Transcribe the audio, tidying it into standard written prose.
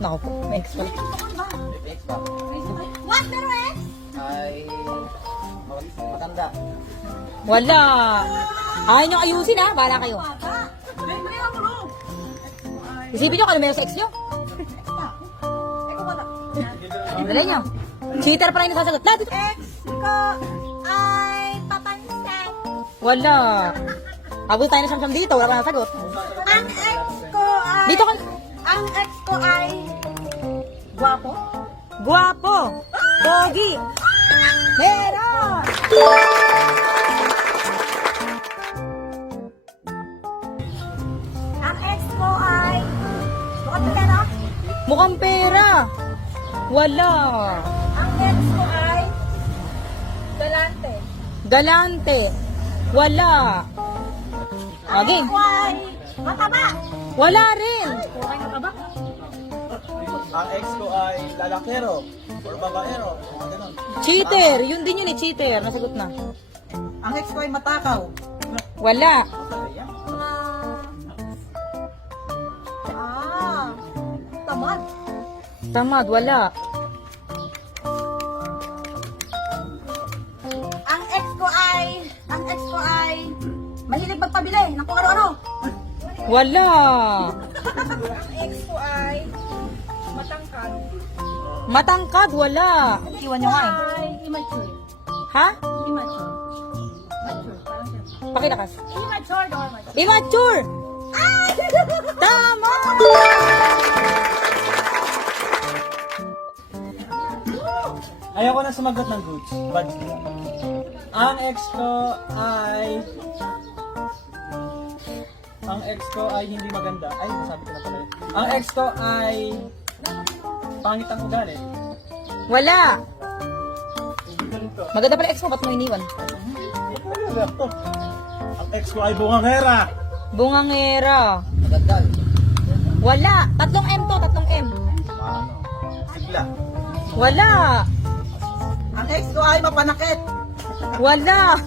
Naku po, may ex pala. Ex ba? What? Meron ex? Ay, matanda. Wala. Ayaw nyo ayusin ha, bahala kayo. Isipin nyo kung ano meron sa ex nyo. Dali nyo. Cheater pa rin nasasagot. Lahat ito. Ex ko ay papansin. Wala. Abot tayo na siyam dito, wala pa nasagot. Ang ex ko ay... Dito ka. Ang ex ko ay... Guwapo? Guwapo. Pogi. Meron. Ang ex ko ay... Bukod na pera? Mukhang pera. Wala. Ang ex ko ay... Galante. Galante. Wala. Okay. Ang ex ko ay... Mataba. Wala rin. Okay, mataba. Ang ex ko ay lalakero or babaero. Mga ganun. Cheater. Yun din yun eh, cheater. Nasagot na. Ang ex ko ay matakaw. Wala. Tamad. Tamad, wala. Ang ex ko ay mahilig magpabili ng kung ano-ano. Wala. Ang ex ko ay matangkad. Matangkad, wala. Iwan nyo nga eh. Ay immature. Ha? Immature. Mature. Parang ganun. Pakilakas. Immature or mature? Immature. Ay! Tama! Ayoko na sumagot ng goods. Bad. Ang ex ko ay... Ang ex ko ay hindi maganda. Ay, sabi ko na pala. Ang ex ko ay... Pangit ang ugali. Wala. Maganda pala ex mo, ba't mo iniwan? Ang ex ko ay bungangera. Bungangera. Magandal. Wala. 3 M to, 3 M. Ano? Sigla. Wala. Ang ex ko ay mapanakit. Wala.